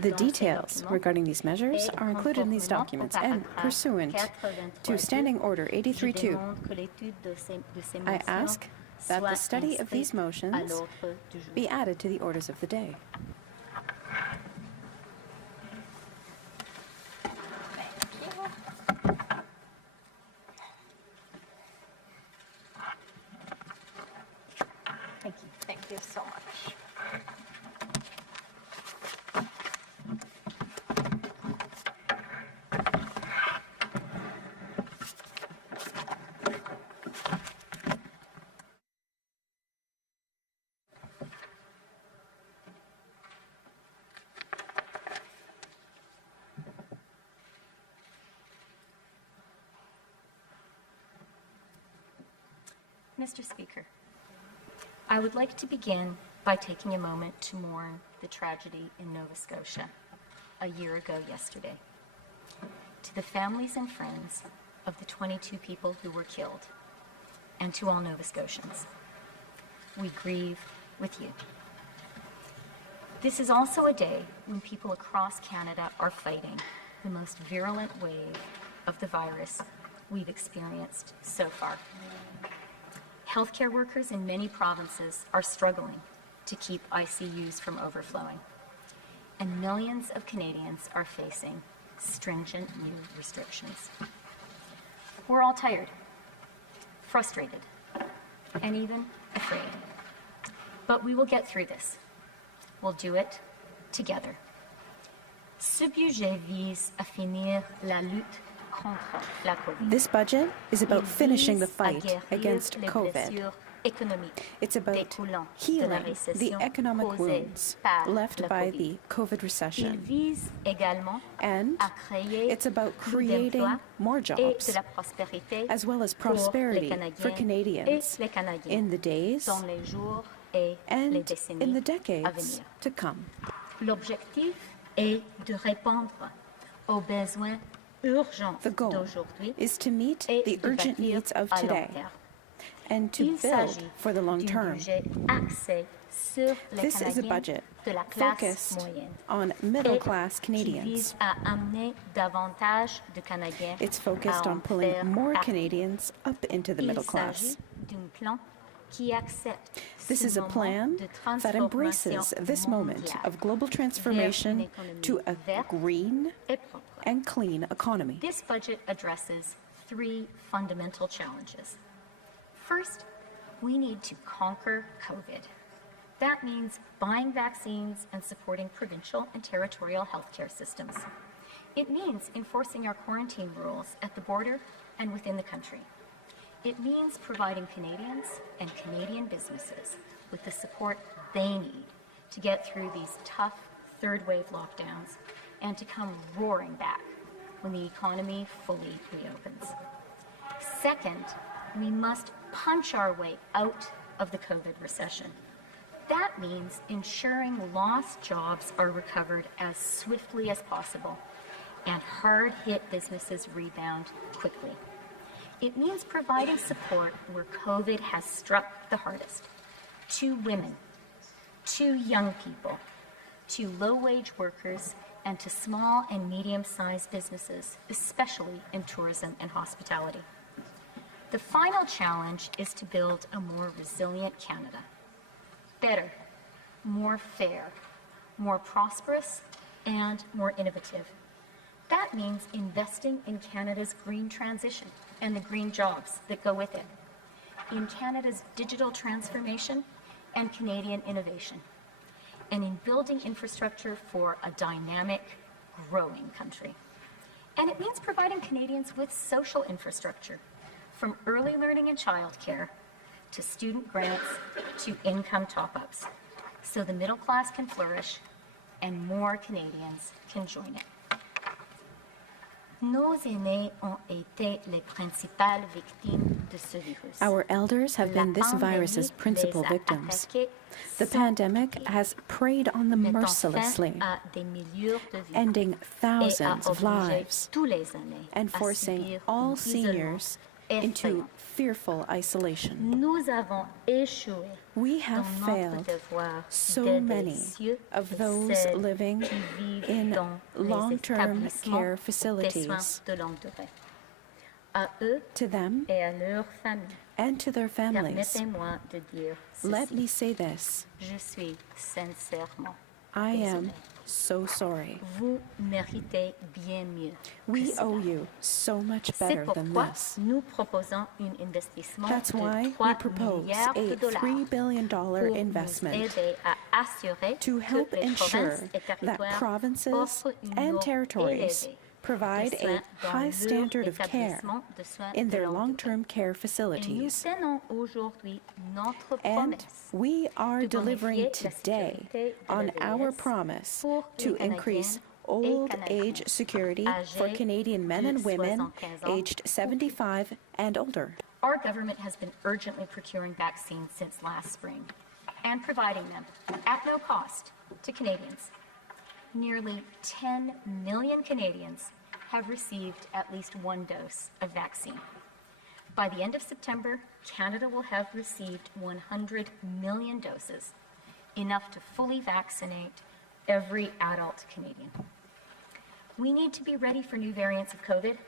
The details regarding these measures are included in these documents and pursuant to Standing Order 83.2. I ask that the study of these motions be added to the orders of the day. Thank you. Thank you so much. Mr. Speaker, I would like to begin by taking a moment to mourn the tragedy in Nova Scotia a year ago yesterday. To the families and friends of the 22 people who were killed, and to all Nova Scotians, we grieve with you. This is also a day when people across Canada are fighting the most virulent wave of the virus we've experienced so far. Healthcare workers in many provinces are struggling to keep ICUs from overflowing, and millions of Canadians are facing stringent new restrictions. We're all tired, frustrated, and even afraid. But we will get through this. We'll do it together. Ce budget vise à finir la lutte. This budget is about finishing the fight against COVID. It's about healing the economic wounds left by the COVID recession. And it's about creating more jobs, as well as prosperity for Canadians in the days and in the decades to come. L'objectif est de répondre aux besoins. The goal is to meet the urgent needs of today and to build for the long term. This is a budget focused on middle-class Canadians. It's focused on pulling more Canadians up into the middle class. This is a plan that embraces this moment of global transformation to a green and clean economy. This budget addresses three fundamental challenges. First, we need to conquer COVID. That means buying vaccines and supporting provincial and territorial healthcare systems. It means enforcing our quarantine rules at the border and within the country. It means providing Canadians and Canadian businesses with the support they need to get through these tough third wave lockdowns and to come roaring back when the economy fully reopens. Second, we must punch our way out of the COVID recession. That means ensuring lost jobs are recovered as swiftly as possible and hard-hit businesses rebound quickly. It means providing support where COVID has struck the hardest, to women, to young people, to low-wage workers, and to small and medium-sized businesses, especially in tourism and hospitality. The final challenge is to build a more resilient Canada. Better, more fair, more prosperous, and more innovative. That means investing in Canada's green transition and the green jobs that go with it, in Canada's digital transformation and Canadian innovation, and in building infrastructure for a dynamic, growing country. And it means providing Canadians with social infrastructure, from early learning and childcare to student grants to income top-ups, so the middle class can flourish and more Canadians can join it. Nos aînés ont été les principales victimes de ce virus. Our elders have been this virus's principal victims. The pandemic has preyed on them mercilessly, ending thousands of lives and forcing all seniors into fearful isolation. Nous avons échoué We have dans notre failed devoir so d'aider many ceux of et those celles living qui vivent in dans les long-term établissements care ou des facilities. soins de longue durée. À eux To them et à leurs familles, and to their families, permettez-moi de dire let ceci. me say this. Je suis sincèrement I am désolée. so sorry. Vous méritez bien mieux que We cela. owe you so much C'est better than pourquoi this. nous proposons un investissement That's de why 3 we propose milliards a de dollars $3 billion pour investment nous aider à assurer to help que les ensure provinces et that territoires provinces offrent une and norme territories élevée provide de a soins dans high leur standard of care établissement de soins in de their longue long-term care durée. Et nous facilities. tenons aujourd'hui notre And promesse we are de delivering bonifier la today sécurité de on la our vieillesse promise pour les to Canadiennes increase et old Canadiens age security for âgés Canadian men de and women 75 ans aged 75 and older. Our government has been urgently procuring vaccines since last spring and providing them at no cost to Canadians. Nearly 10 million Canadians have received at least one dose of vaccine. By the end of September, Canada will have received 100 million doses, enough to fully vaccinate every adult Canadian. We need to be ready for new variants of COVID,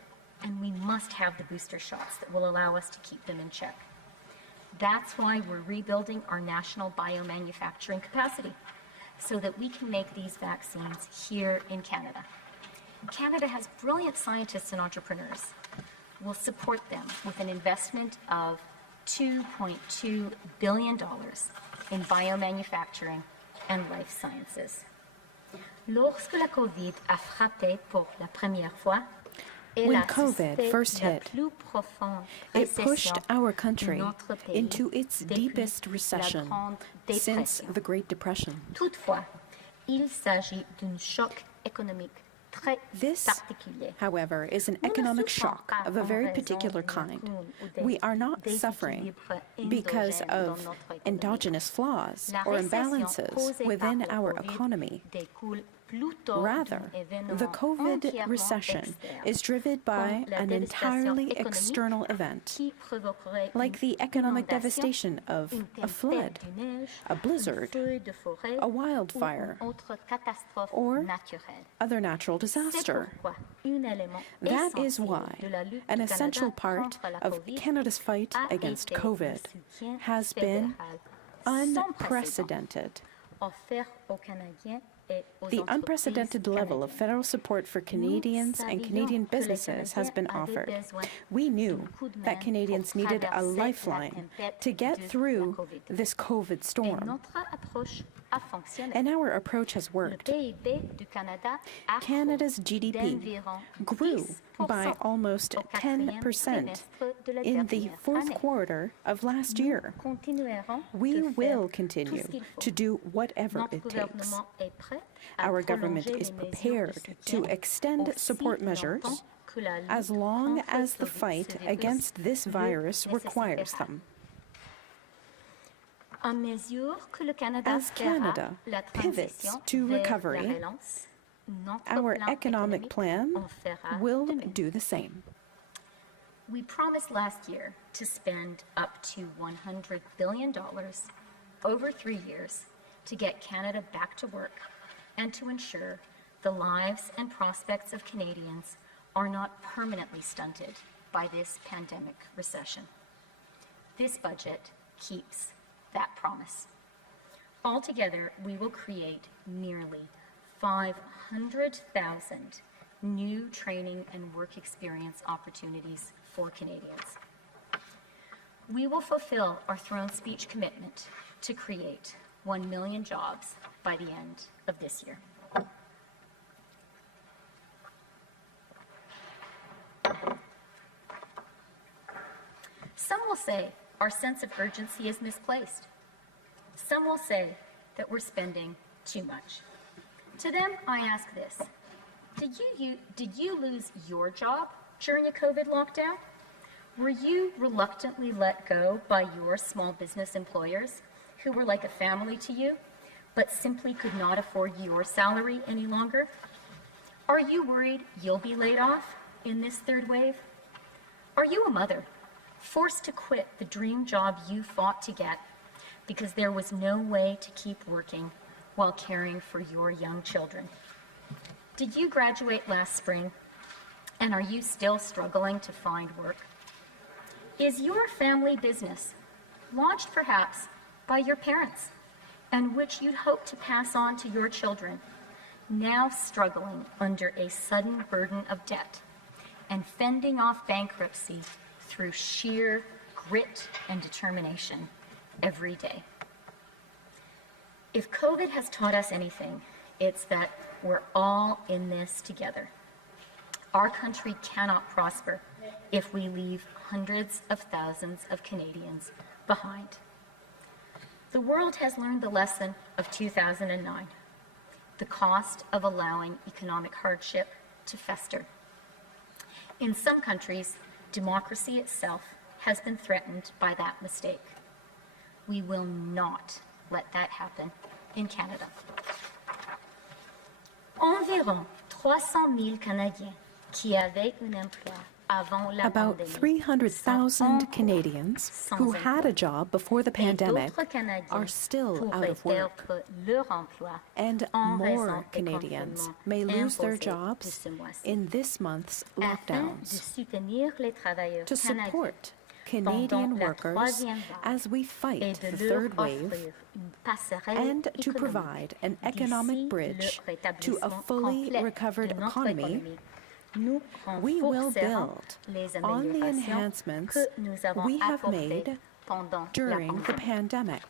and we must have the booster shots that will allow us to keep them in check. That's why we're rebuilding our national biomanufacturing capacity, so that we can make these vaccines here in Canada. Canada has brilliant scientists and entrepreneurs. We'll support them with an investment of $2.2 billion in biomanufacturing and life sciences. Lorsque la COVID a frappé pour la première fois, When COVID first hit, it pushed our country into its deepest recession since the Great Depression. Toutefois, il s'agit d'un choc économique très This, particulier. however, is an economic shock of a very particular kind. We are not suffering because of endogenous flaws or imbalances within our economy. Rather, the COVID recession is driven by an entirely external event, like the economic devastation of a flood, a blizzard, a wildfire, or other natural disaster. That is why an essential part of Canada's fight against COVID has been unprecedented. The unprecedented level of federal support for Canadians and Canadian businesses has been offered. We knew that Canadians needed a lifeline to get through this COVID storm, and our approach has worked. Canada's GDP grew by almost 10% in the fourth quarter of last year. We will continue to do whatever it takes. Our government is prepared to extend support measures as long as the fight against this virus requires them. As Canada pivots to recovery, our economic plan will do the same. We promised last year to spend up to $100 billion over 3 years to get Canada back to work and to ensure the lives and prospects of Canadians are not permanently stunted by this pandemic recession. This budget keeps that promise. Altogether, we will create nearly 500,000 new training and work experience opportunities for Canadians. We will fulfill our throne speech commitment to create 1 million jobs by the end of this year. Some will say our sense of urgency is misplaced. Some will say that we're spending too much. To them, I ask this: did you lose your job during a COVID lockdown? Were you reluctantly let go by your small business employers who were like a family to you, but simply could not afford your salary any longer? Are you worried you'll be laid off in this third wave? Are you a mother forced to quit the dream job you fought to get because there was no way to keep working while caring for your young children. Did you graduate last spring, and are you still struggling to find work? Is your family business, launched perhaps by your parents, and which you'd hope to pass on to your children, now struggling under a sudden burden of debt and fending off bankruptcy through sheer grit and determination every day? If COVID has taught us anything, it's that we're all in this together. Our country cannot prosper if we leave hundreds of thousands of Canadians behind. The world has learned the lesson of 2009, the cost of allowing economic hardship to fester. In some countries, democracy itself has been threatened by that mistake. We will not let that happen in Canada. Environ 300,000 Canadiens qui avaient un emploi avant la About pandémie 300,000 Canadians who had a job before the pandemic d'autres Canadiens are still out of pourraient work, perdre leur emploi and en raison more des Canadians confinements may lose their imposés de jobs ce mois-ci. in this month's Afin de lockdowns. soutenir les travailleurs To canadiens support Canadian pendant la workers troisième vague as we et fight de the leur third wave, offrir une passerelle and to économique provide an d'ici economic bridge le to a rétablissement fully complet recovered de notre economy, économie, nous we will renforcerons build les on the améliorations enhancements que nous avons we have apportées made pendant la during the pandémie. pandemic.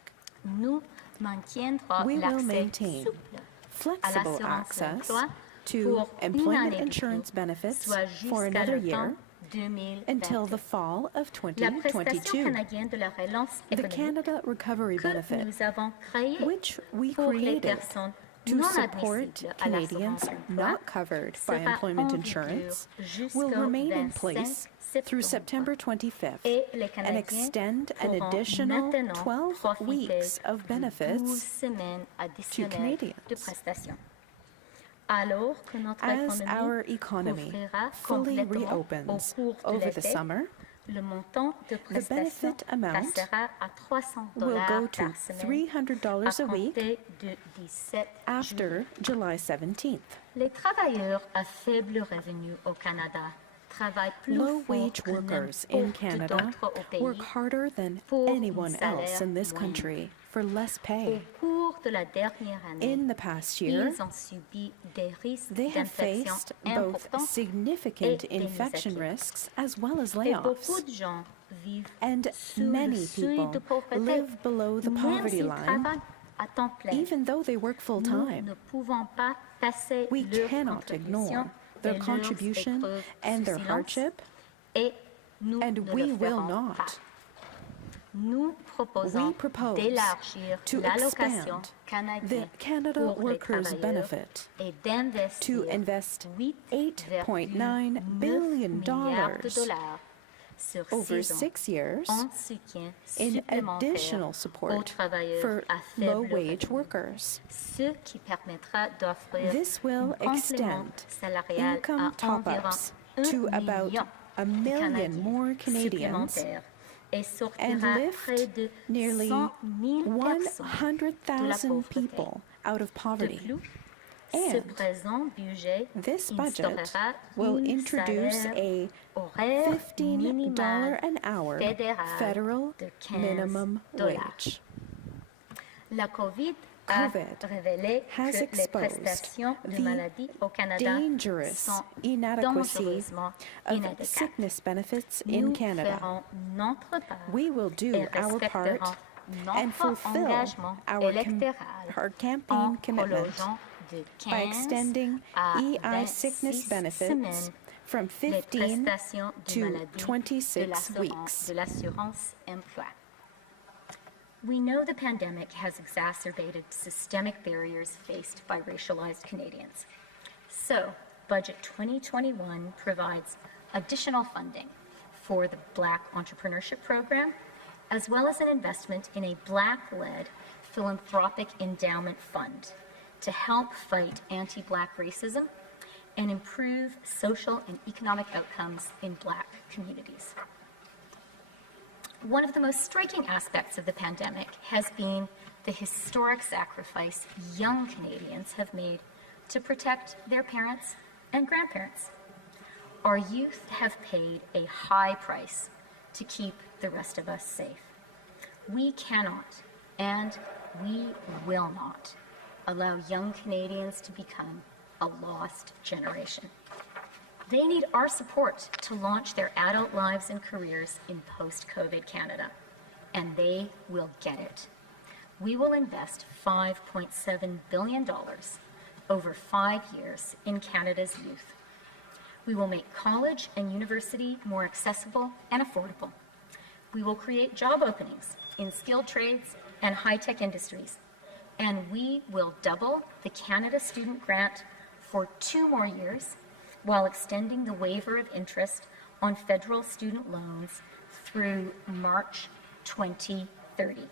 Nous maintiendrons We will l'accès maintain souple à flexible l'assurance access d'emploi to pour une employment année de insurance plus, benefits soit for jusqu'à another le year temps 2021. until the fall of La prestation 2022. canadienne de la relance The économique Canada Recovery que Benefit, nous avons créée which we pour les created personnes to non support admissibles à Canadians l'assurance emploi not covered by sera employment en insurance, vigueur will jusqu'au remain in 25 place through September 25th et les and Canadiens extend an pourront additional maintenant 12 profiter weeks of de 12 benefits semaines additionnelles Canadians. de prestations. Alors que notre as économie our economy ouvrira fully complètement au reopens cours de over the l'été, summer. le montant de prestation benefit amount passera à will go $300 to par semaine $300 a à week compter de 17 juillet. after July 17th. Les travailleurs à faible revenu au Canada travaillent plus Low-wage fort que workers in n'importe Canada d'autre au pays work harder than pour anyone un else in this salaire country for less Au pay. cours de la dernière année, In the past year, ils ont subi des risques they have d'infection faced both importants significant et des infection mises à pied. risks as well as Et beaucoup layoffs. de gens vivent And sous le many seuil de people pauvreté, live below the même poverty s'ils line, travaillent à temps plein. even though they work Nous full-time. ne pouvons pas passer We leur cannot contribution ignore et their leurs contribution épreuves and sous their silence, hardship, et nous and ne we le will ferons not. pas. Nous We proposons propose d'élargir to l'allocation expand canadienne the Canada pour les Workers' travailleurs Benefit et d'investir to invest 8,9 $8.9 milliards de dollars sur over 6 ans 6 years en soutien in supplémentaire additional aux support travailleurs for à faible low-wage revenu, workers. ce qui permettra d'offrir This will un complément extend salarial income à environ top-ups 1 to about million a de million Canadiens more Canadians supplémentaires et and sortira près lift de nearly 100 000 personnes de la 100,000 pauvreté. people out of De poverty. plus, ce And présent budget this budget instaurera will une introduce salaire a horaire $15 minimale an hour fédéral federal de minimum $15. wage. La COVID a COVID révélé has que les exposed prestations de the maladie au Canada dangerous sont inadequacy dangereusement of inadéquates. sickness benefits in Nous Canada. ferons notre part We will do et our part respecterons and notre fulfill engagement our électoral our en campaign commitment prolongeant de by 15 extending à EI sickness 26 benefits semaines from les 15 prestations de to maladie 26 weeks. de l'assurance emploi. We know the pandemic has exacerbated systemic barriers faced by racialized Canadians. So, Budget 2021 provides additional funding for the Black Entrepreneurship Program, as well as an investment in a Black-led philanthropic endowment fund to help fight anti-Black racism and improve social and economic outcomes in Black communities. One of the most striking aspects of the pandemic has been the historic sacrifice young Canadians have made to protect their parents and grandparents. Our youth have paid a high price to keep the rest of us safe. We cannot and we will not allow young Canadians to become a lost generation. They need our support to launch their adult lives and careers in post-COVID Canada, and they will get it. We will invest $5.7 billion over 5 years in Canada's youth. We will make college and university more accessible and affordable. We will create job openings in skilled trades and high-tech industries, and we will double the Canada Student Grant for 2 more years while extending the waiver of interest on federal student loans through March 2030.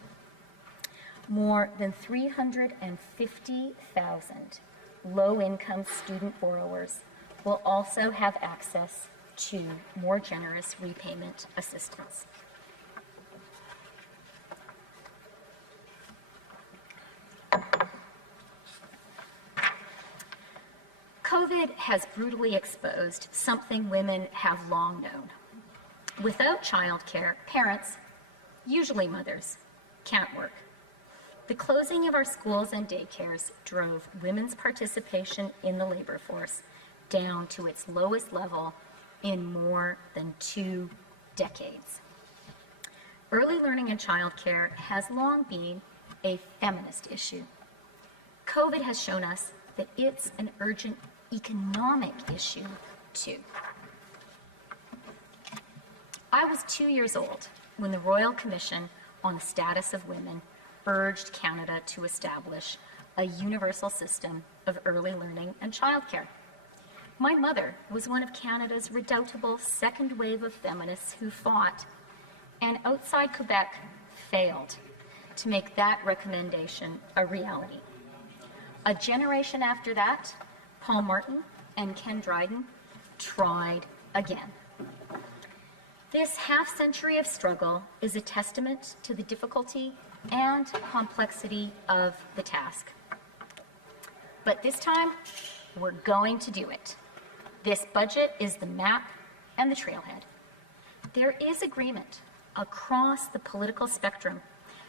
More than 350,000 low-income student borrowers will also have access to more generous repayment assistance. COVID has brutally exposed something women have long known. Without childcare, parents, usually mothers, can't work. The closing of our schools and daycares drove women's participation in the labor force down to its lowest level in more than 2 decades. Early learning and childcare has long been a feminist issue. COVID has shown us that it's an urgent economic issue, too. I was 2 years old when the Royal Commission on the Status of Women urged Canada to establish a universal system of early learning and childcare. My mother was one of Canada's redoubtable second wave of feminists who fought, and outside Quebec failed to make that recommendation a reality. A generation after that, Paul Martin and Ken Dryden tried again. This half-century of struggle is a testament to the difficulty and complexity of the task. But this time, we're going to do it. This budget is the map and the trailhead. There is agreement across the political spectrum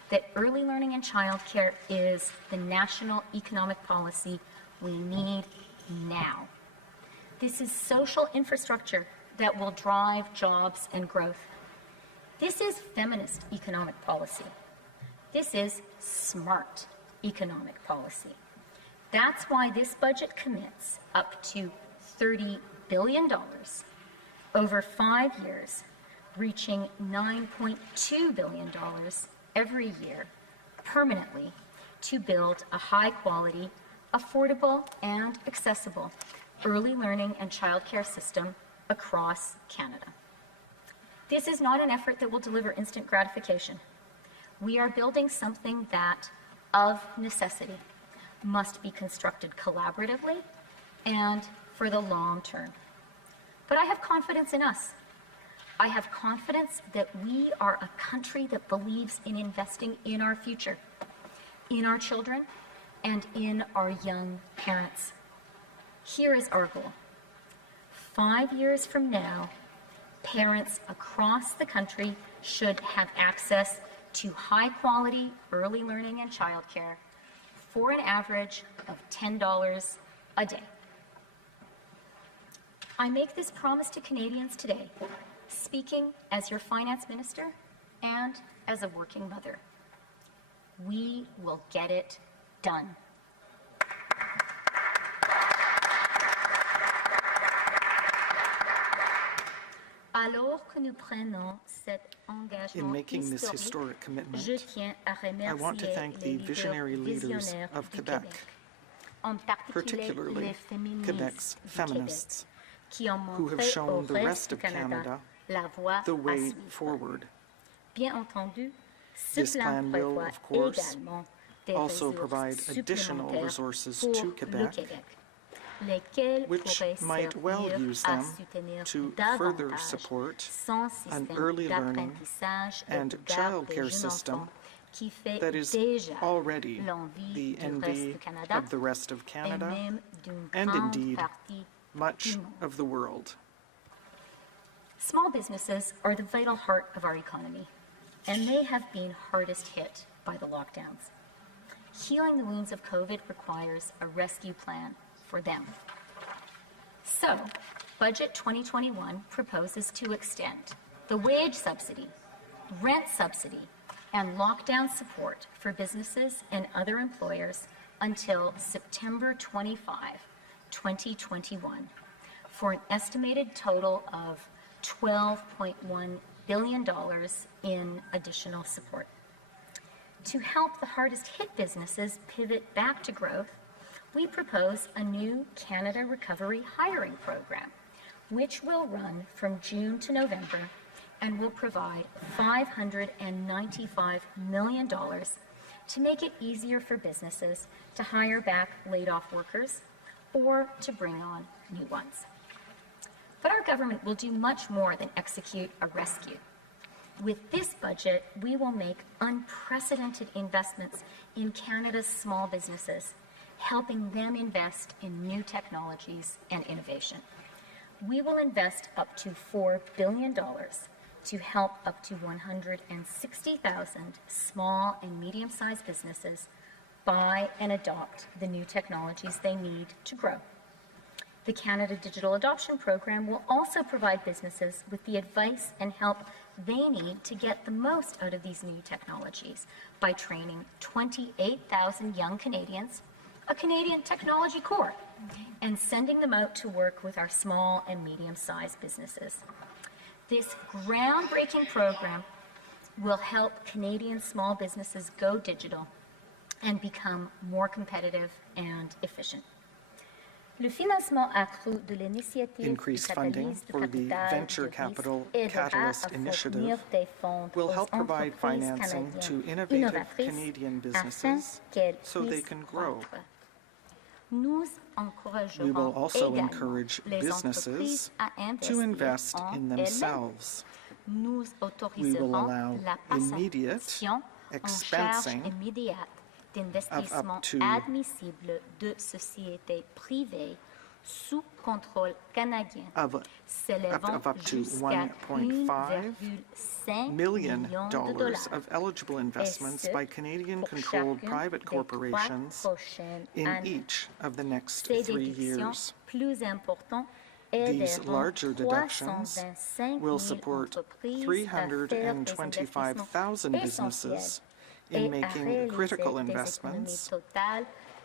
that early learning and childcare is the national economic policy we need now. This is social infrastructure that will drive jobs and growth. This is feminist economic policy. This is smart economic policy. That's why this budget commits up to $30 billion over 5 years, reaching $9.2 billion every year permanently to build a high-quality, affordable, and accessible early learning and childcare system across Canada. This is not an effort that will deliver instant gratification. We are building something that, of necessity, must be constructed collaboratively and for the long term. But I have confidence in us. I have confidence that we are a country that believes in investing in our future, in our children, and in our young parents. Here is our goal. 5 years from now, parents across the country should have access to high-quality early learning and childcare for an average of $10 a day. I make this promise to Canadians today, speaking as your finance minister and as a working mother. We will get it done. In making this historic commitment, I want to thank the visionary leaders of Quebec, particularly Quebec's feminists, who have shown the rest of Canada the way forward. This plan will, of course, also provide additional resources to Quebec lesquels which pourraient might well servir use à them soutenir to further davantage support son an système early learning d'apprentissage et and de garde des childcare jeunes system enfants qui fait that is déjà already l'envie the du reste envy du Canada of the rest of et Canada même d'une and grande indeed partie much du monde. of the world. Small businesses are the vital heart of our economy, and they have been hardest hit by the lockdowns. Healing the wounds of COVID requires a rescue plan for them. So, Budget 2021 proposes to extend the wage subsidy, rent subsidy, and lockdown support for businesses and other employers until September 25, 2021, for an estimated total of $12.1 billion in additional support. To help the hardest hit businesses pivot back to growth, we propose a new Canada Recovery Hiring Program, which will run from June to November and will provide $595 million to make it easier for businesses to hire back laid-off workers or to bring on new ones. But our government will do much more than execute a rescue. With this budget, we will make unprecedented investments in Canada's small businesses, helping them invest in new technologies and innovation. We will invest up to $4 billion to help up to 160,000 small and medium-sized businesses buy and adopt the new technologies they need to grow. The Canada Digital Adoption Program will also provide businesses with the advice and help they need to get the most out of these new technologies by training 28,000 young Canadians, a Canadian Technology Corps, and sending them out to work with our small and medium-sized businesses. This groundbreaking program will help Canadian small businesses go digital and become more competitive and efficient. Le financement accru de l'initiative Increased funding for the Venture Capital Catalyst Initiative will help provide financing to innovative Canadian businesses so they can grow. We will also encourage businesses to invest in themselves. We will allow immediate expensing of up to admissible de sociétés privées sous contrôle canadien s'élevant jusqu'à $1.5 million $1,500,000 of eligible investments by Canadian-controlled private corporations in each of the next 3 years. These larger deductions will support 325,000 businesses in making critical investments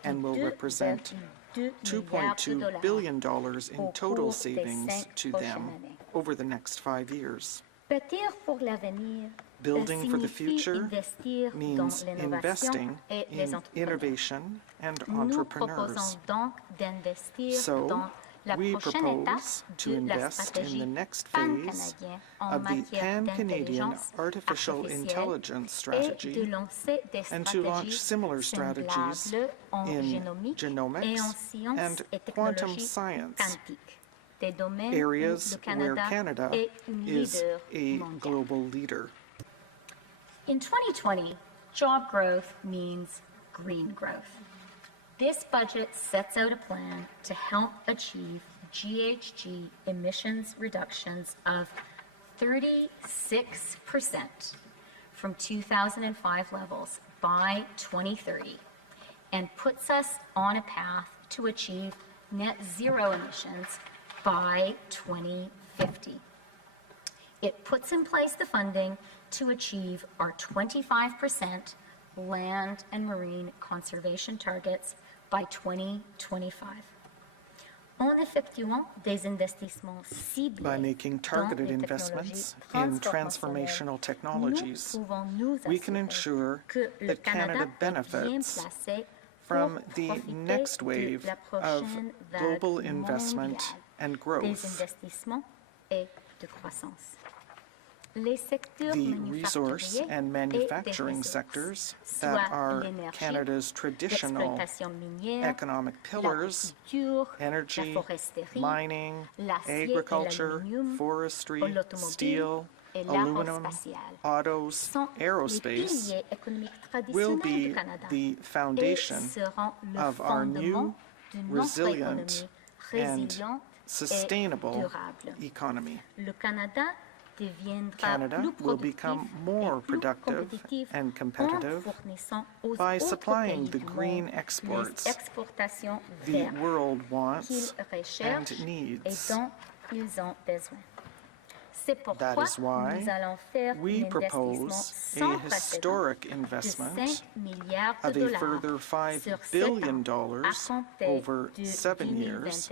and will represent $2.2 billion in total savings to them over the next 5 years. Building for the future means investing in innovation and entrepreneurs. So, we propose to invest in the next phase of the Pan-Canadian Artificial Intelligence Strategy and to launch similar strategies in genomics and quantum science, areas where Canada is a global leader. In 2020, job growth means green growth. This budget sets out a plan to help achieve GHG emissions reductions of 36% from 2005 levels by 2030 and puts us on a path to achieve net zero emissions by 2050. It puts in place the funding to achieve our 25% land and marine conservation targets by 2025. En effectuant des investissements ciblés by making targeted investments in transformational technologies, we can ensure that Canada benefits from the next wave of global investment and growth. The resource and manufacturing sectors that are Canada's traditional economic pillars, energy, mining, agriculture, forestry, steel, aluminum, autos, aerospace, will be the foundation of our new, resilient, and sustainable economy. Canada will become more productive and competitive by supplying the green exports the world wants and needs. That is why we propose a historic investment of a further $5 billion over 7 years,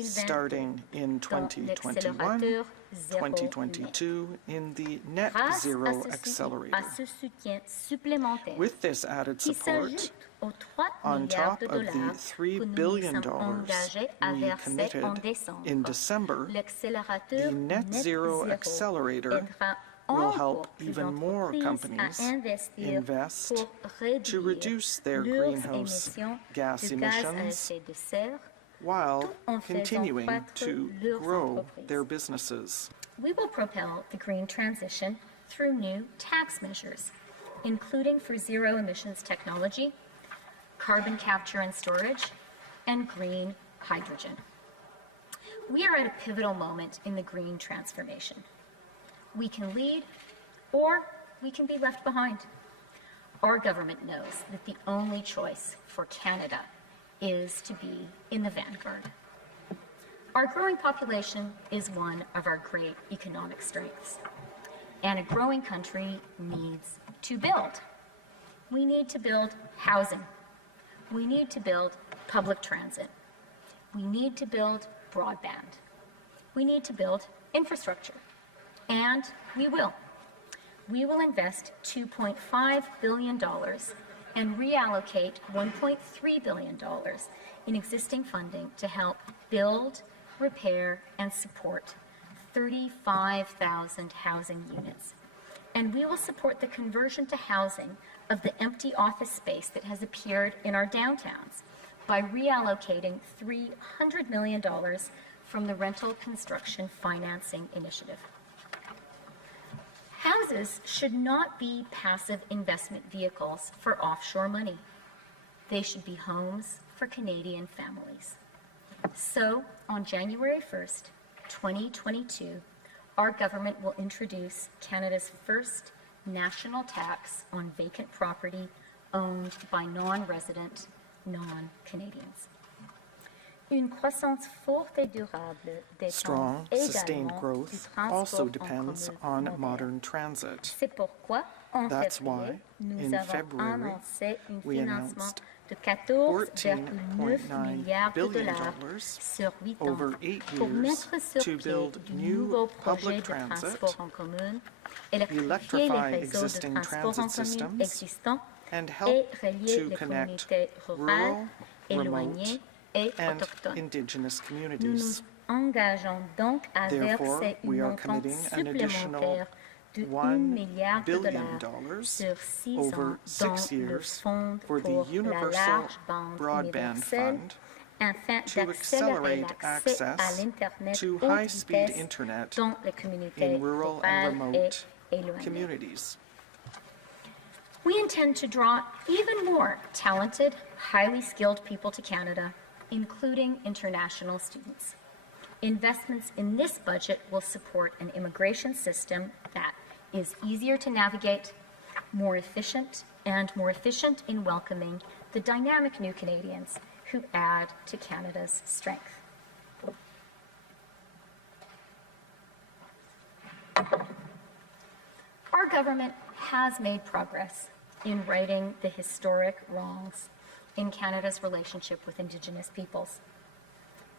starting in 2021, 2022 in the Net Zero Accelerator. With this added support, on top of the $3 billion we committed in December, the Net Zero Accelerator will help even more companies invest to reduce their greenhouse gas emissions while continuing to grow their businesses. We will propel the green transition through new tax measures, including for zero emissions technology, carbon capture and storage, and green hydrogen. We are at a pivotal moment in the green transformation. We can lead, or we can be left behind. Our government knows that the only choice for Canada is to be in the vanguard. Our growing population is one of our great economic strengths, and a growing country needs to build. We need to build housing. We need to build public transit. We need to build broadband. We need to build infrastructure. And we will. We will invest $2.5 billion and reallocate $1.3 billion in existing funding to help build, repair, and support 35,000 housing units. And we will support the conversion to housing of the empty office space that has appeared in our downtowns by reallocating $300 million from the Rental Construction Financing Initiative. Houses should not be passive investment vehicles for offshore money. They should be homes for Canadian families. So, on January 1st, 2022, our government will introduce Canada's first national tax on vacant property owned by non-resident, non-Canadians. Strong, sustained growth also depends on modern transit. That's why, in February, we announced $14.9 billion over 8 years to build new public transit, electrify existing transit systems, and help to connect rural, remote, and Indigenous communities. Therefore, we are committing an additional $1 billion over 6 years for the Universal Broadband Fund to accelerate access to high-speed internet in rural and remote communities. We intend to draw even more talented, highly skilled people to Canada, including international students. Investments in this budget will support an immigration system that is easier to navigate, more efficient in welcoming the dynamic new Canadians who add to Canada's strength. Our government has made progress in righting the historic wrongs in Canada's relationship with Indigenous peoples.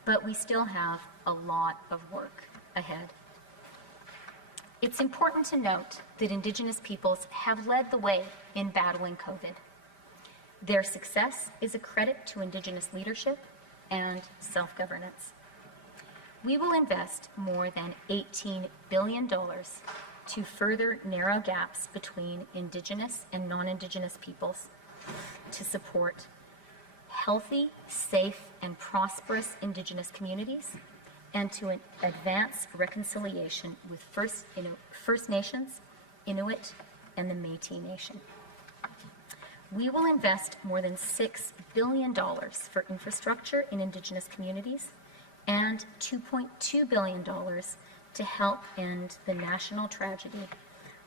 But we still have a lot of work ahead. It's important to note that Indigenous peoples have led the way in battling COVID. Their success is a credit to Indigenous leadership and self-governance. We will invest more than $18 billion to further narrow gaps between Indigenous and non-Indigenous peoples, to support healthy, safe, and prosperous Indigenous communities, and to advance reconciliation with First Nations, Inuit, and the Métis Nation. We will invest more than $6 billion for infrastructure in Indigenous communities and $2.2 billion to help end the national tragedy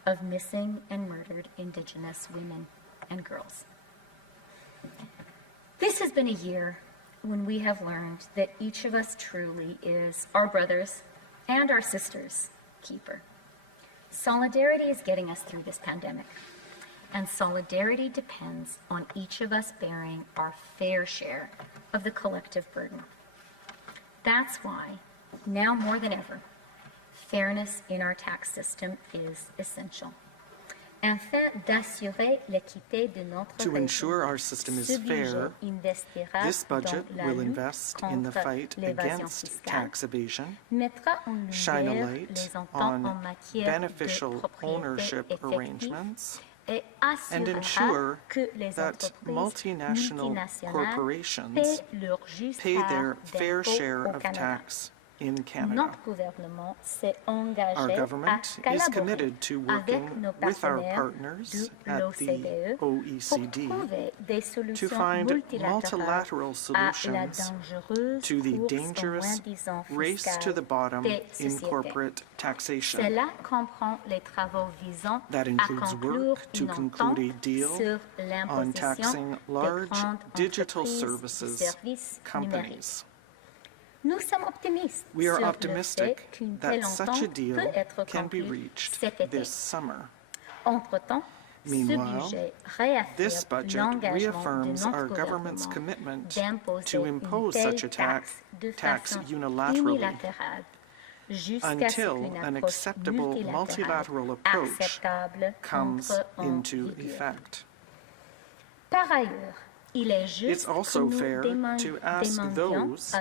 of missing and murdered Indigenous women and girls. This has been a year when we have learned that each of us truly is our brothers and our sisters' keeper. Solidarity is getting us through this pandemic, and solidarity depends on each of us bearing our fair share of the collective burden. That's why, now more than ever, fairness in our tax system is essential. To ensure our system is fair, this budget will invest in the fight against tax evasion, shine a light on beneficial ownership arrangements, and ensure that multinational corporations pay their fair share of tax in Canada. Our government is committed to working with our partners at the OECD to find multilateral solutions to the dangerous race to the bottom in corporate taxation. That includes work to conclude a deal on taxing large digital services companies. We are optimistic that such a deal can be reached this summer. Meanwhile, this budget reaffirms our government's commitment to impose such a tax unilaterally until an acceptable multilateral approach comes into effect. It's also fair to ask those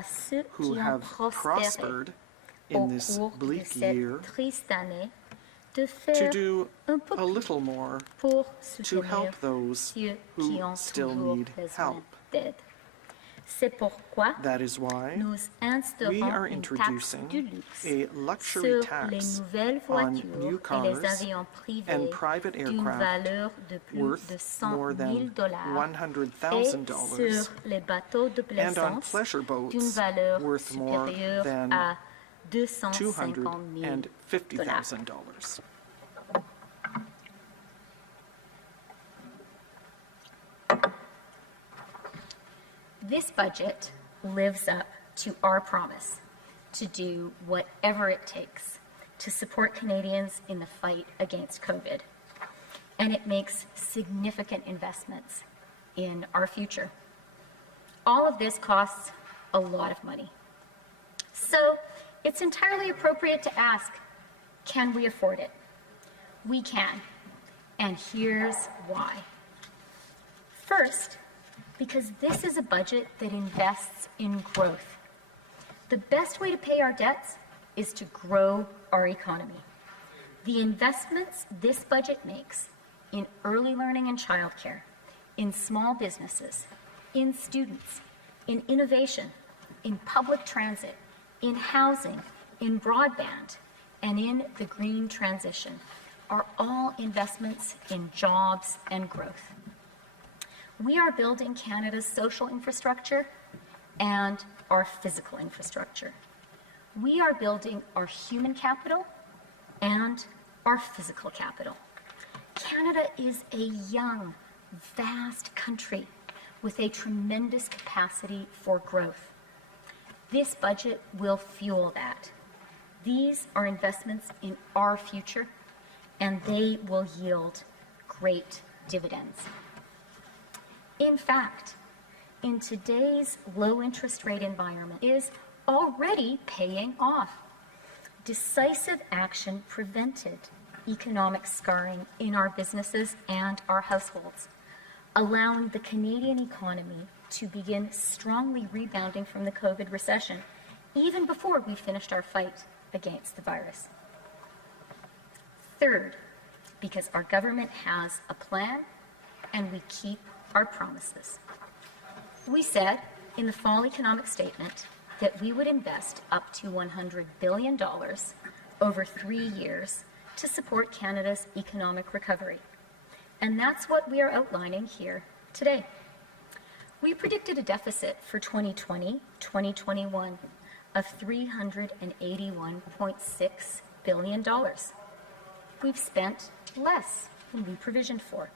who have prospered in this bleak year to do a little more to help those who still need help. That is why we are introducing a luxury tax on new cars and private aircraft worth more than $100,000 and on pleasure boats worth more than $250,000. This budget lives up to our promise to do whatever it takes to support Canadians in the fight against COVID. And it makes significant investments in our future. All of this costs a lot of money. So it's entirely appropriate to ask, can we afford it? We can, and here's why. First, because this is a budget that invests in growth. The best way to pay our debts is to grow our economy. The investments this budget makes in early learning and childcare, in small businesses, in students, in innovation, in public transit, in housing, in broadband, and in the green transition are all investments in jobs and growth. We are building Canada's social infrastructure and our physical infrastructure. We are building our human capital and our physical capital. Canada is a young, vast country with a tremendous capacity for growth. This budget will fuel that. These are investments in our future, and they will yield great dividends. In fact, in today's low interest rate environment is already paying off. Decisive action prevented economic scarring in our businesses and our households, allowing the Canadian economy to begin strongly rebounding from the COVID recession, even before we finished our fight against the virus. Third, because our government has a plan and we keep our promises. We said in the fall economic statement that we would invest up to $100 billion over 3 years to support Canada's economic recovery. And that's what we are outlining here today. We predicted a deficit for 2020-2021 of $381.6 billion. We've spent less than we provisioned for.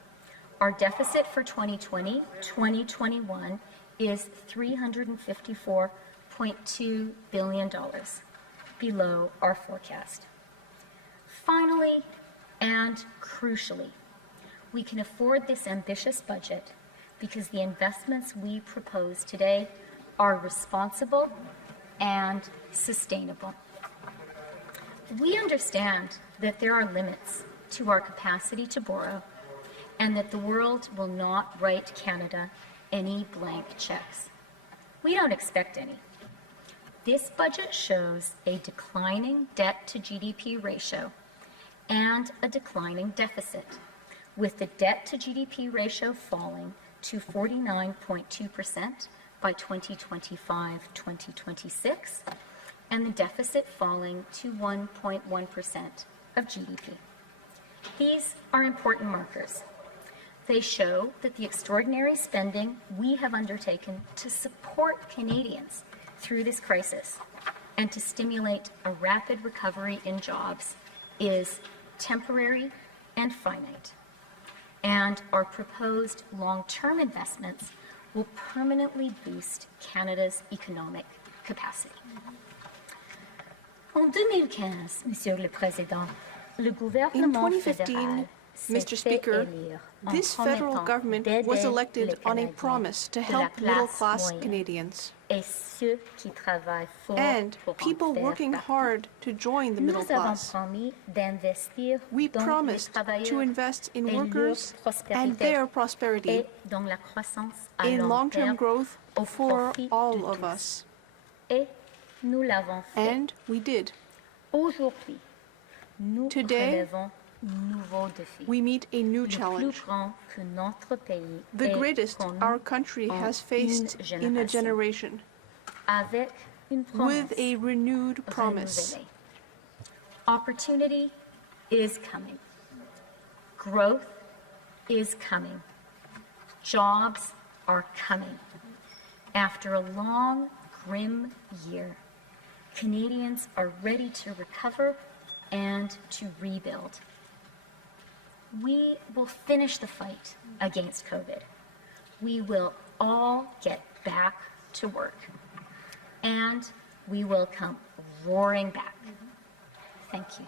Our deficit for 2020-2021 is $354.2 billion, below our forecast. Finally, and crucially, we can afford this ambitious budget because the investments we propose today are responsible and sustainable. We understand that there are limits to our capacity to borrow and that the world will not write Canada any blank checks. We don't expect any. This budget shows a declining debt to GDP ratio and a declining deficit, with the debt to GDP ratio falling to 49.2% by 2025-2026, and the deficit falling to 1.1% of GDP. These are important markers. They show that the extraordinary spending we have undertaken to support Canadians through this crisis and to stimulate a rapid recovery in jobs is temporary and finite. And our proposed long-term investments will permanently boost Canada's economic capacity. En 2015, Monsieur le Président, le In gouvernement 2015, fédéral Mr. Speaker, this federal government was elected on a promise to help middle-class Canadians and people working hard to join the middle class. We promised to invest in workers and their prosperity, in long-term growth for all of us. And we did. Today, we meet a new challenge, the greatest our country has faced in a generation, with a renewed promise. Opportunity is coming. Growth is coming. Jobs are coming. After a long, grim year, Canadians are ready to recover and to rebuild. We will finish the fight against COVID. We will all get back to work. And we will come roaring back. Thank you.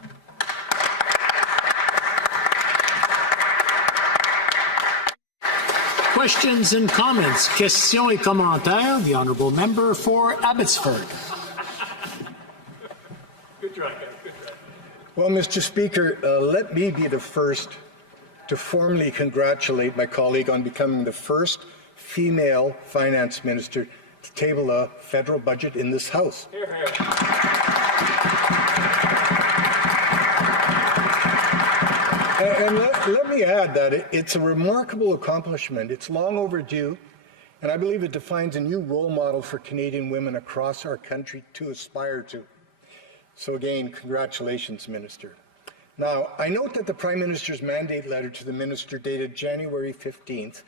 Questions and comments. Questions et commentaires. The honourable member for Abbotsford. Good try, guys. Good try. Well, Mr. Speaker, let me be the first to formally congratulate my colleague on becoming the first female finance minister to table a federal budget in this House. Hear, hear. And let me add that it's a remarkable accomplishment. It's long overdue, and I believe it defines a new role model for Canadian women across our country to aspire to. So again, congratulations, Minister. Now, I note that the Prime Minister's mandate letter to the Minister dated January 15th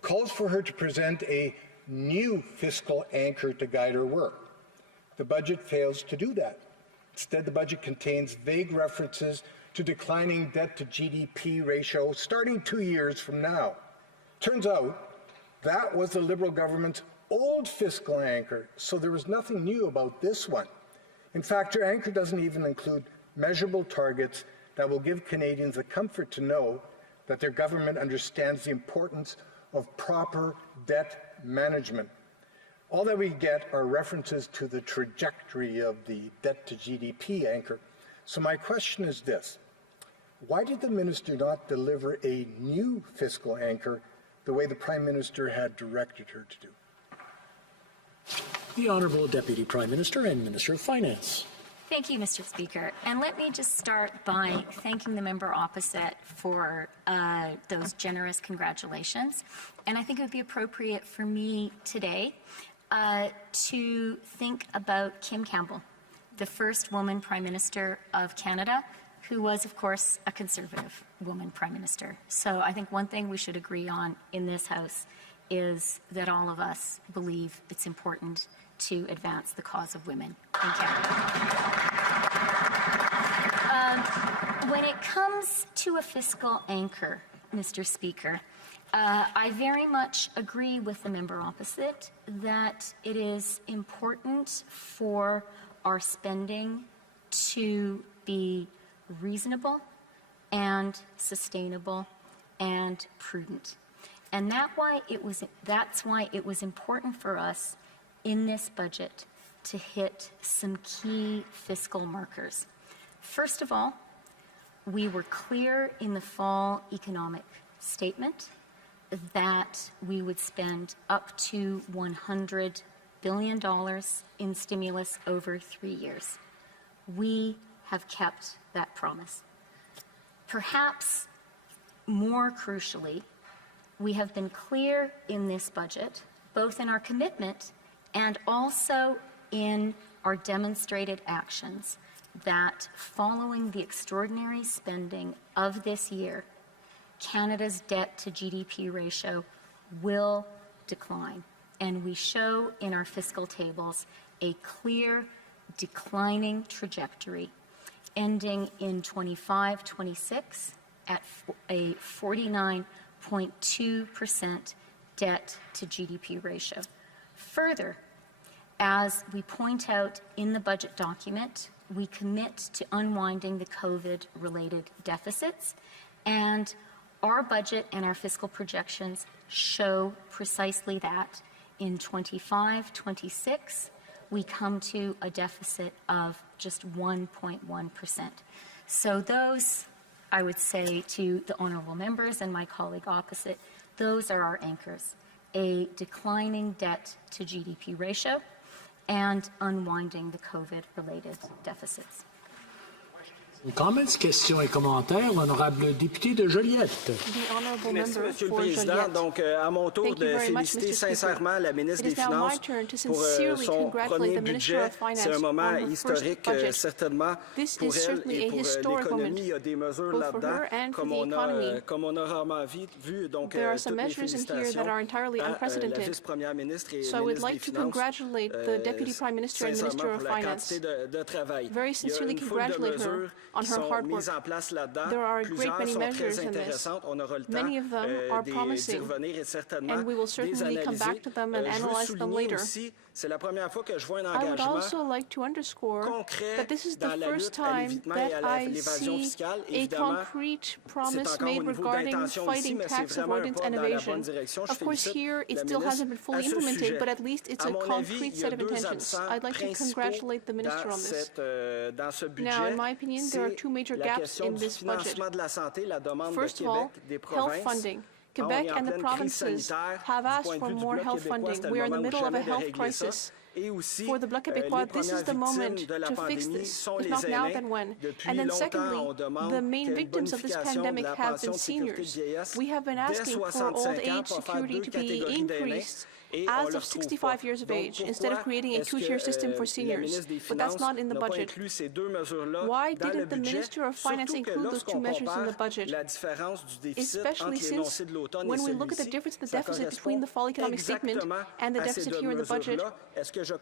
calls for her to present a new fiscal anchor to guide her work. The budget fails to do that. Instead, the budget contains vague references to declining debt to GDP ratio starting 2 years from now. Turns out that was the Liberal government's old fiscal anchor, so there was nothing new about this one. In fact, your anchor doesn't even include measurable targets that will give Canadians the comfort to know that their government understands the importance of proper debt management. All that we get are references to the trajectory of the debt to GDP anchor. So my question is this: why did the Minister not deliver a new fiscal anchor the way the Prime Minister had directed her to do? The Honourable Deputy Prime Minister and Minister of Finance. Thank you, Mr. Speaker. And let me just start by thanking the member opposite for those generous congratulations. And I think it would be appropriate for me today to think about Kim Campbell, the first woman Prime Minister of Canada, who was, of course, a Conservative woman Prime Minister. So I think one thing we should agree on in this House is that all of us believe it's important to advance the cause of women in Canada. When it comes to a fiscal anchor, Mr. Speaker, I very much agree with the member opposite that it is important for our spending to be reasonable and sustainable and prudent. And that's why it was important for us in this budget to hit some key fiscal markers. First of all, we were clear in the fall economic statement that we would spend up to $100 billion in stimulus over 3 years. We have kept that promise. Perhaps more crucially, we have been clear in this budget, both in our commitment and also in our demonstrated actions, that following the extraordinary spending of this year, Canada's debt to GDP ratio will decline. And we show in our fiscal tables a clear declining trajectory, ending in 25-26 at a 49.2% debt to GDP ratio. Further, as we point out in the budget document, we commit to unwinding the COVID-related deficits, and our budget and our fiscal projections show precisely that. In 25-26, we come to a deficit of just 1.1%. So those, I would say to the honourable members and my colleague opposite, those are our anchors: a declining debt to GDP ratio and unwinding the COVID-related deficits. Comments, questions et commentaires. L'honorable député de Joliette. Merci, Monsieur le Président. Donc, à mon tour de féliciter sincèrement la ministre des Finances pour son premier budget. C'est un moment historique, certainement, pour elle et pour l'économie. Il y a des mesures là-dedans, comme on a rarement vu. Donc, toutes mes félicitations à la vice-première ministre et ministre des Finances. Sincèrement, pour la quantité de travail. Il y a une foule de mesures qui sont mises en place là-dedans. Plusieurs sont très intéressantes. On aura le temps d'y revenir et certainement les analyser. Je veux souligner aussi, c'est la première fois que je vois un engagement concret dans la lutte à l'évitement et à l'évasion fiscale. Évidemment, c'est encore au niveau d'intention ici, mais c'est vraiment un pas dans la bonne direction. Je félicite la ministre à ce sujet. À mon avis, il y a deux absents principaux dans ce budget. C'est la question du financement de la santé, la demande de Québec, des provinces. Quebec and the provinces have asked for more health funding. We are in the middle of a health crisis. For the Bloc Québécois, this is the moment to fix this. If not now, then when? And then secondly, the main victims of this pandemic have been seniors. We have been asking for old age security to be increased as of 65 years of age, instead of creating a two-tier system for seniors. But that's not in the budget. Why didn't the Minister of Finance include those two measures in the budget? Especially since when we look at the difference in the deficit between the fall economic statement and the deficit here in the budget,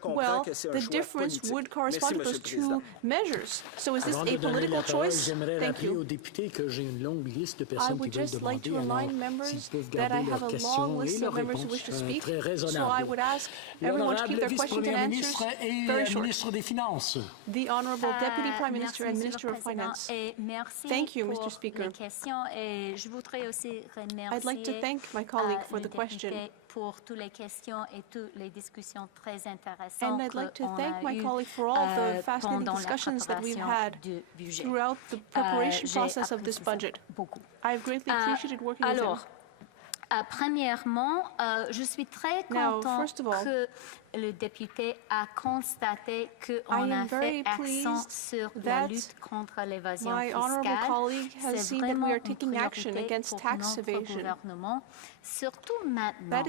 well, the difference would correspond to those two measures. So is this a political choice? Thank you. I would just like to remind members that I have a long list of members who wish to speak. So I would ask everyone to keep their questions and answers very short. The Honourable Deputy Prime Minister and Minister of Finance. Thank you, Mr. Speaker. I'd like to thank my colleague for the question. And I'd like to thank my colleague for all the fascinating discussions that we've had throughout the preparation process of this budget. I've greatly appreciated working with him. Premièrement, je suis très contente que le député a constaté qu'on a fait accent sur la lutte contre l'évasion fiscale. C'est vraiment une priorité pour notre gouvernement, surtout maintenant,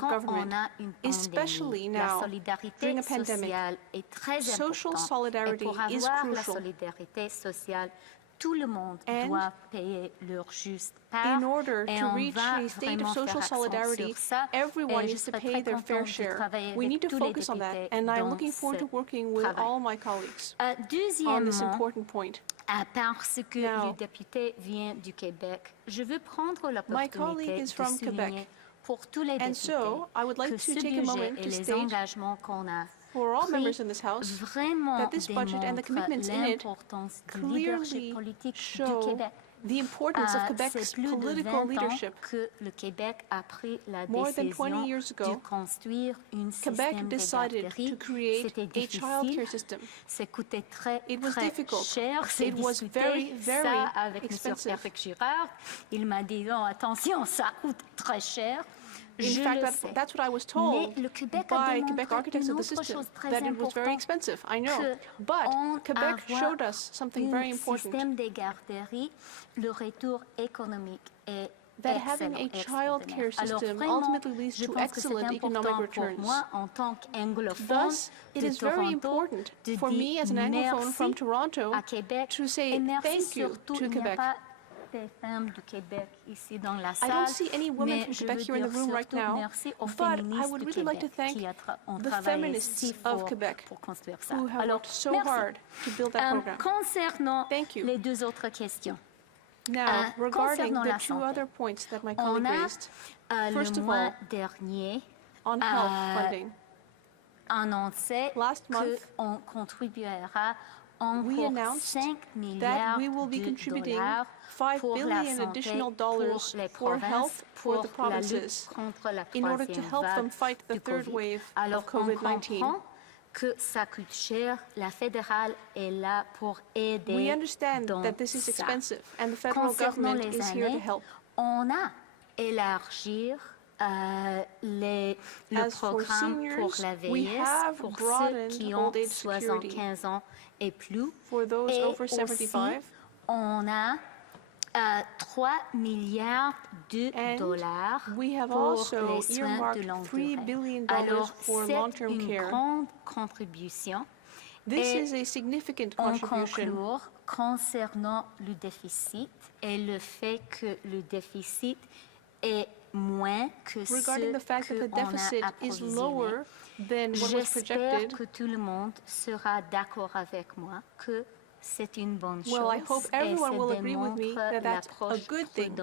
quand on a une pandémie. La solidarité sociale est très importante. Et pour avoir la solidarité sociale, tout le monde doit payer leur juste part. In order to reach a state of social solidarity, everyone needs to pay their fair share. We need to focus on that, and I'm looking forward to working with all my colleagues on this important point. Parce que le député vient du Québec, je veux prendre l'opportunité de souligner pour tous les députés que ce budget et les engagements qu'on a for all members in this House, that this budget and the commitments in it clearly show the importance of Quebec's political leadership. More than 20 years ago, Quebec decided to create a child care system. It was difficult. It was very, very expensive. Il m'a dit, non, attention, ça coûte très cher. In fact, that's what I was told by Quebec architects of the system, that it was very expensive. I know. But Quebec showed us something very important. That having a child care system ultimately leads to excellent economic returns. Thus, it is very important for me as an Anglophone from Toronto to say thank you to Quebec. I don't see any women from Quebec here in the room right now, but I would really like to thank the feminists of Quebec who have worked so hard to build that program. Thank you. Now, regarding the two other points that my colleague raised, first of all, on health funding. Last month, we announced that we will be contributing $5 billion additional dollars for health for the provinces in order to help them fight the third wave of COVID-19. We understand that this is expensive, and the federal government is here to help. As for seniors, we have broadened old age security. For those over 75, on a 3 milliards de dollars we have also earmarked $3 billion for long-term care. This is a significant contribution. Concernant le déficit et le fait que le déficit est moins que ce qu'on a approvisionné. J'espère que tout le monde sera d'accord avec moi que c'est une bonne chose. Well, I hope everyone will agree with me that that's a good thing.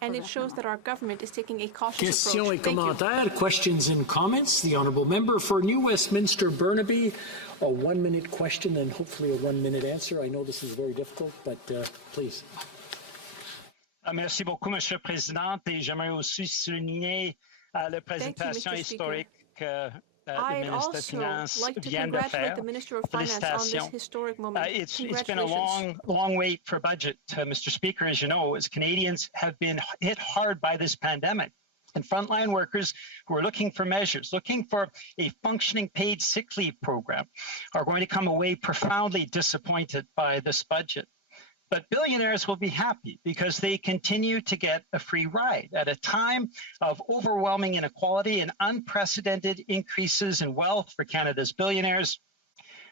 And it shows that our government is taking a cautious approach. Questions et commentaires, questions and comments. The Honourable Member for New Westminster Burnaby, a 1-minute question and hopefully a 1-minute answer. I know this is very difficult, but please. Merci beaucoup, Monsieur le Président. Et j'aimerais aussi souligner la présentation historique que le ministre des Finances vient de faire. Félicitations. It's been a long wait for a budget, Mr. Speaker, as you know, as Canadians have been hit hard by this pandemic. And frontline workers who are looking for measures, looking for a functioning paid sick leave program, are going to come away profoundly disappointed by this budget. But billionaires will be happy because they continue to get a free ride at a time of overwhelming inequality and unprecedented increases in wealth for Canada's billionaires.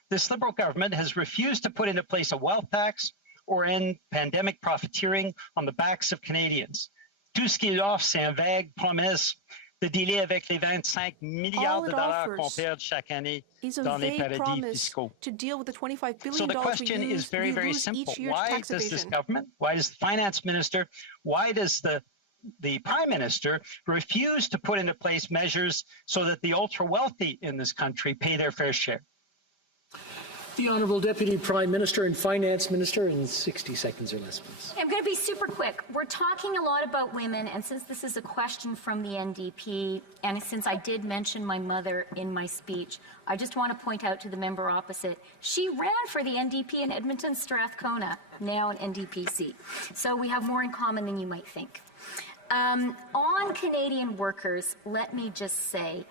This Liberal government has refused to put into place a wealth tax or end pandemic profiteering on the backs of Canadians. Tout ce qu'il offre, c'est un vague promesse de dealer avec les 25 milliards de dollars qu'on perd chaque année dans les paradis fiscaux. So the question is very, very simple. Why does this government, why does the finance minister, why does the prime minister refuse to put into place measures so that the ultra wealthy in this country pay their fair share? The Honourable Deputy Prime Minister and Finance Minister in 60 seconds or less, please. I'm going to be super quick. We're talking a lot about women, and since this is a question from the NDP, and since I did mention my mother in my speech, I just want to point out to the member opposite, she ran for the NDP in Edmonton Strathcona, now an NDP seat. So we have more in common than you might think. On Canadian workers, let me just say,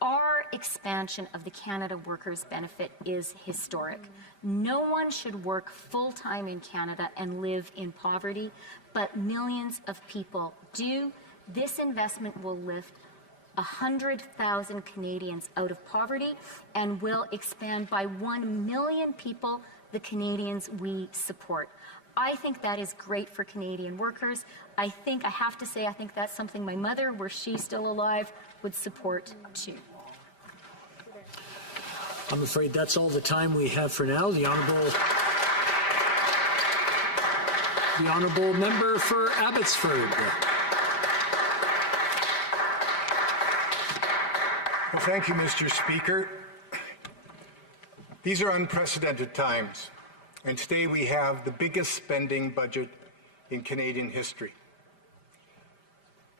our expansion of the Canada Workers Benefit is historic. No one should work full-time in Canada and live in poverty, but millions of people do. This investment will lift 100,000 Canadians out of poverty and will expand by 1 million people the Canadians we support. I think that is great for Canadian workers. I have to say, I think that's something my mother, were she still alive, would support too. I'm afraid that's all the time we have for now. The honourable member for Abbotsford. Well, thank you, Mr. Speaker. These are unprecedented times, and today we have the biggest spending budget in Canadian history.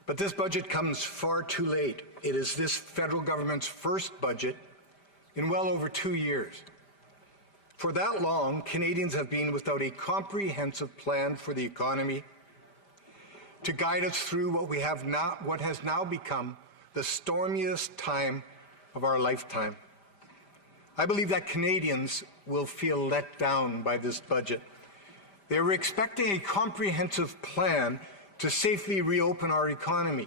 But this budget comes far too late. It is this federal government's first budget in well over 2 years. For that long, Canadians have been without a comprehensive plan for the economy to guide us through what has now become the stormiest time of our lifetime. I believe that Canadians will feel let down by this budget. They were expecting a comprehensive plan to safely reopen our economy,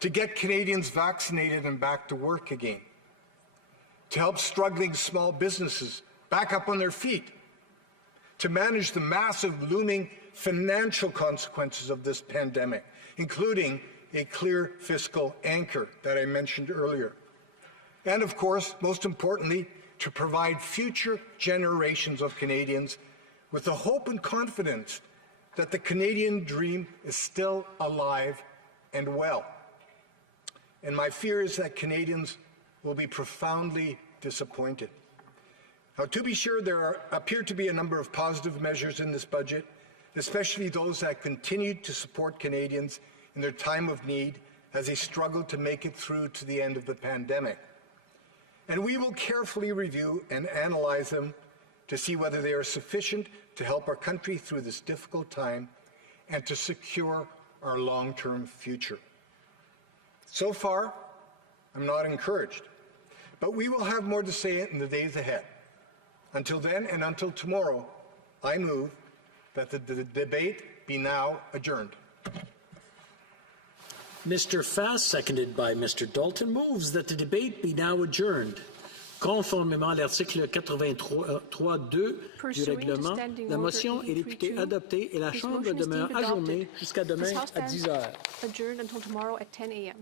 to get Canadians vaccinated and back to work again, to help struggling small businesses back up on their feet, to manage the massive looming financial consequences of this pandemic, including a clear fiscal anchor that I mentioned earlier. And of course, most importantly, to provide future generations of Canadians with the hope and confidence that the Canadian dream is still alive and well. And my fear is that Canadians will be profoundly disappointed. Now, to be sure, there appear to be a number of positive measures in this budget, especially those that continue to support Canadians in their time of need as they struggle to make it through to the end of the pandemic. And we will carefully review and analyze them to see whether they are sufficient to help our country through this difficult time and to secure our long-term future. So far, I'm not encouraged, but we will have more to say in the days ahead. Until then, and until tomorrow, I move that the debate be now adjourned. Mr. Fass, seconded by Mr. Dalton, moves that the debate be now adjourned. Conformément à l'article 83.2 du règlement, la motion est réputée adoptée et la Chambre demeure ajournée jusqu'à demain à 10 heures. Adjourned until tomorrow at 10 a.m.